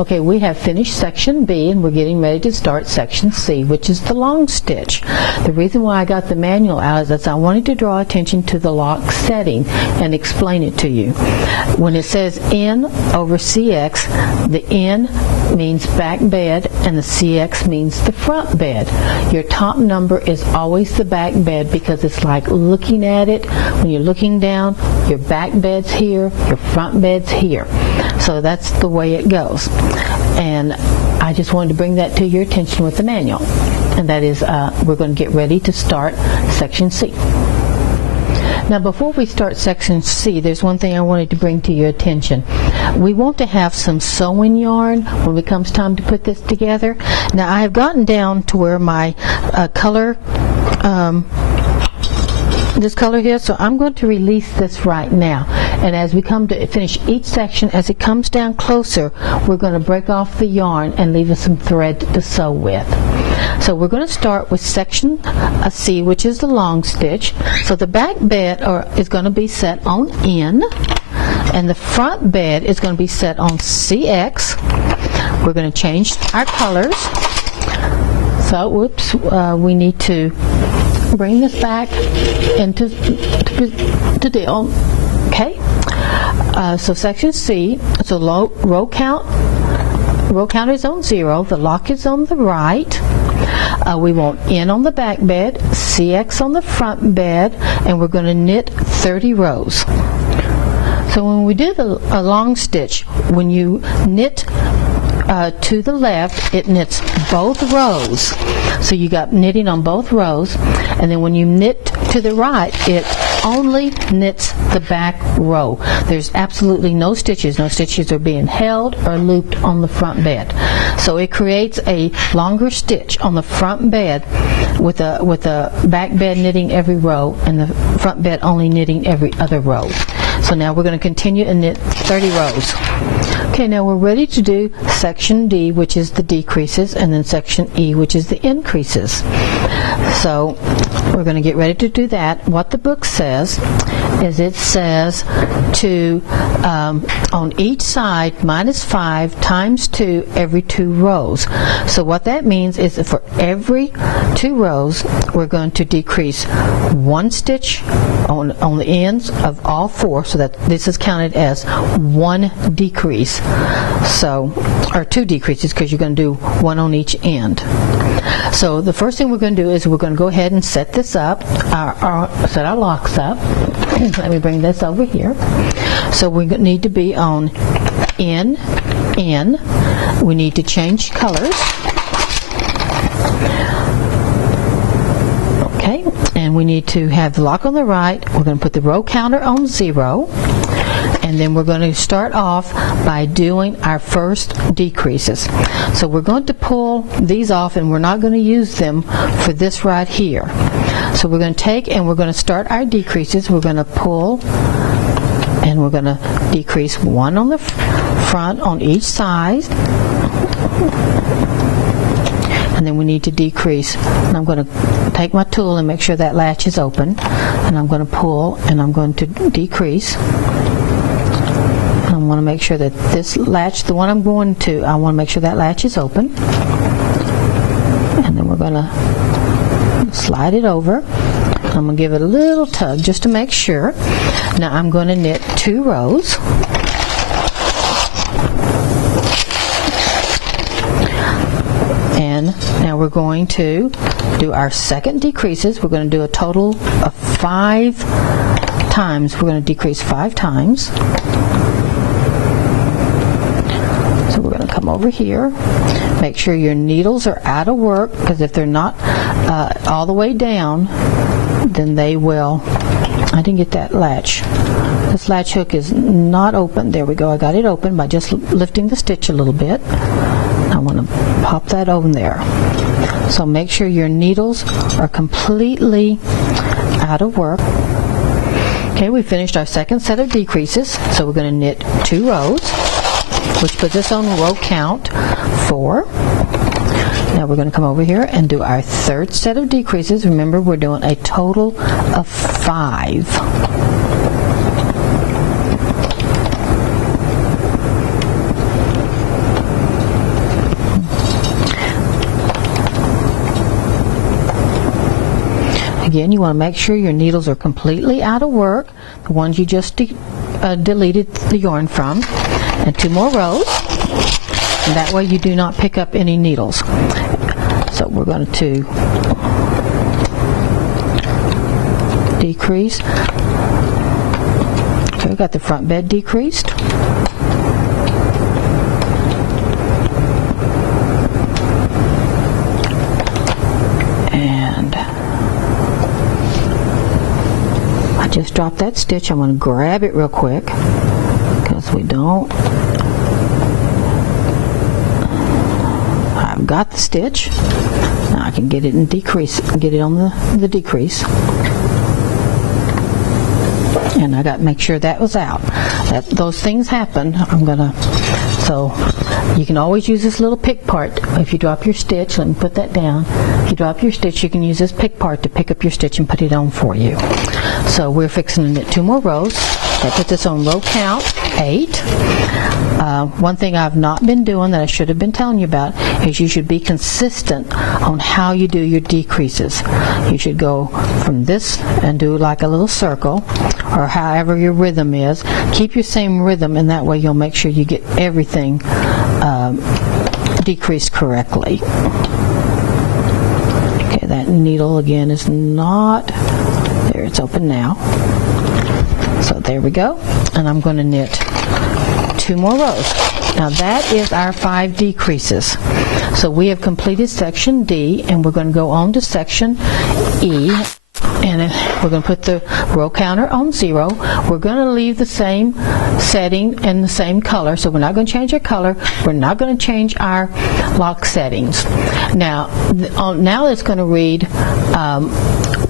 Okay, we have finished section B and we're getting ready to start section C, which is the long stitch. The reason why I got the manual out is that I wanted to draw attention to the lock setting and explain it to you. When it says N over CX, the N means back bed and the CX means the front bed. Your top number is always the back bed because it's like looking at it. When you're looking down, your back bed's here, your front bed's here. So that's the way it goes. And I just wanted to bring that to your attention with the manual. And that is, we're going to get ready to start section C. Now, before we start section C, there's one thing I wanted to bring to your attention. We want to have some sewing yarn when it comes time to put this together. Now, I have gotten down to where my color, this color here, so I'm going to release this right now. And as we come to finish each section, as it comes down closer, we're going to break off the yarn and leave us some thread to sew with. So we're going to start with section C, which is the long stitch. So the back bed is going to be set on N, and the front bed is going to be set on CX. We're going to change our colors. So, whoops, we need to bring this back into deal. Okay. So section C. So row count is on 0. The lock is on the right. We want N on the back bed, CX on the front bed, and we're going to knit 30 rows. So when we do the long stitch, when you knit to the left, it knits both rows. So you got knitting on both rows, and then when you knit to the right, it only knits the back row. There's absolutely no stitches. No stitches are being held or looped on the front bed. So it creates a longer stitch on the front bed with the back bed knitting every row and the front bed only knitting every other row. So now we're going to continue and knit 30 rows. Okay, now we're ready to do section D, which is the decreases, and then section E, which is the increases. So we're going to get ready to do that. What the book says is it says to on each side -5 times 2 every 2 rows. So what that means is that for every 2 rows we're going to decrease 1 stitch on the ends of all 4, so that this is counted as 1 decrease. So, or 2 decreases, because you're going to do 1 on each end. So the first thing we're going to do is we're going to go ahead and set this up, set our locks up. Let me bring this over here. So we need to be on N. We need to change colors. Okay, and we need to have the lock on the right. We're going to put the row counter on 0. And then we're going to start off by doing our first decreases. So we're going to pull these off, and we're not going to use them for this right here. So we're going to take and we're going to start our decreases. We're going to pull and we're going to decrease 1 on the front on each side. And then we need to decrease, and I'm going to take my tool and make sure that latch is open, and I'm going to pull and I'm going to decrease. I want to make sure that this latch, the one I'm going to, I want to make sure that latch is open. And then we're going to slide it over. I'm going to give it a little tug just to make sure. Now I'm going to knit 2 rows. And now we're going to do our second decreases. We're going to do a total of 5 times. We're going to decrease 5 times. So we're going to come over here. Make sure your needles are out of work, because if they're not all the way down, then they will. I didn't get that latch. This latch hook is not open. There we go. I got it open by just lifting the stitch a little bit. I want to pop that open there. So make sure your needles are completely out of work. Okay, we finished our second set of decreases. So we're going to knit 2 rows, which puts us on row count 4. Now we're going to come over here and do our third set of decreases. Remember, we're doing a total of 5. Again, you want to make sure your needles are completely out of work, the ones you just deleted the yarn from, and 2 more rows, and that way you do not pick up any needles. So we're going to decrease. Okay, we've got the front bed decreased. And I just dropped that stitch. I'm going to grab it real quick because we don't. I've got the stitch. Now I can get it in decrease, get it on the decrease. And I got to make sure that was out. Those things happen. So you can always use this little pick part. If you drop your stitch, let me put that down. If you drop your stitch, you can use this pick part to pick up your stitch and put it on for you. So we're fixing to knit 2 more rows. I put this on row count 8. One thing I've not been doing that I should have been telling you about is you should be consistent on how you do your decreases. You should go from this and do like a little circle, or however your rhythm is. Keep your same rhythm, and that way you'll make sure you get everything decreased correctly. Okay, that needle again is not there. It's open now. So there we go, and I'm going to knit 2 more rows. Now that is our 5 decreases. So we have completed section D, and we're going to go on to section E, and we're going to put the row counter on 0. We're going to leave the same setting and the same color, so we're not going to change our color. We're not going to change our lock settings. Now it's going to read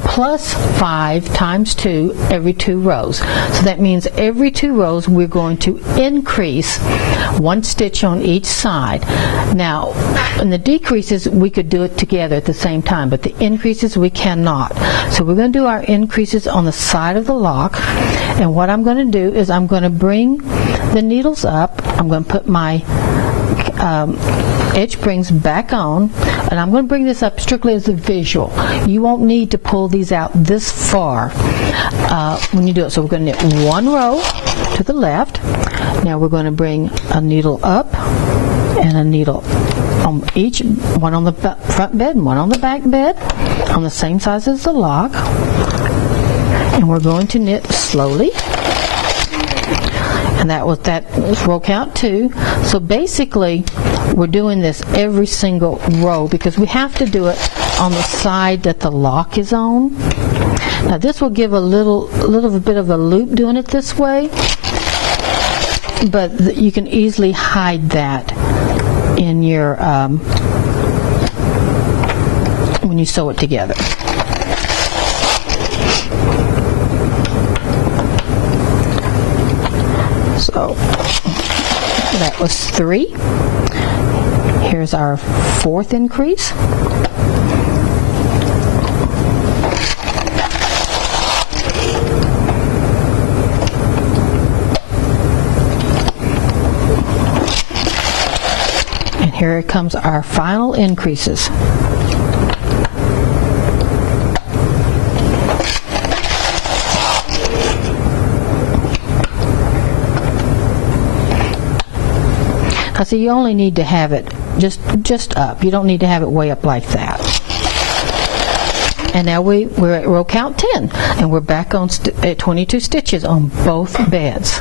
plus 5 times 2 every 2 rows. So that means every 2 rows we're going to increase 1 stitch on each side. Now, in the decreases we could do it together at the same time, but the increases we cannot. So we're going to do our increases on the side of the lock, and what I'm going to do is I'm going to bring the needles up. I'm going to put my edge springs back on, and I'm going to bring this up strictly as a visual. You won't need to pull these out this far when you do it. So we're going to knit 1 row to the left. Now we're going to bring a needle up and a needle on each, one on the front bed and one on the back bed on the same size as the lock, and we're going to knit slowly. And that was row count 2. So basically we're doing this every single row because we have to do it on the side that the lock is on. Now this will give a little bit of a loop doing it this way, but you can easily hide that in your when you sew it together. So that was 3. Here's our 4th increase. And here comes our final increases. So you only need to have it just up. You don't need to have it way up like that. And now we're at row count 10, and we're back on at 22 stitches on both beds.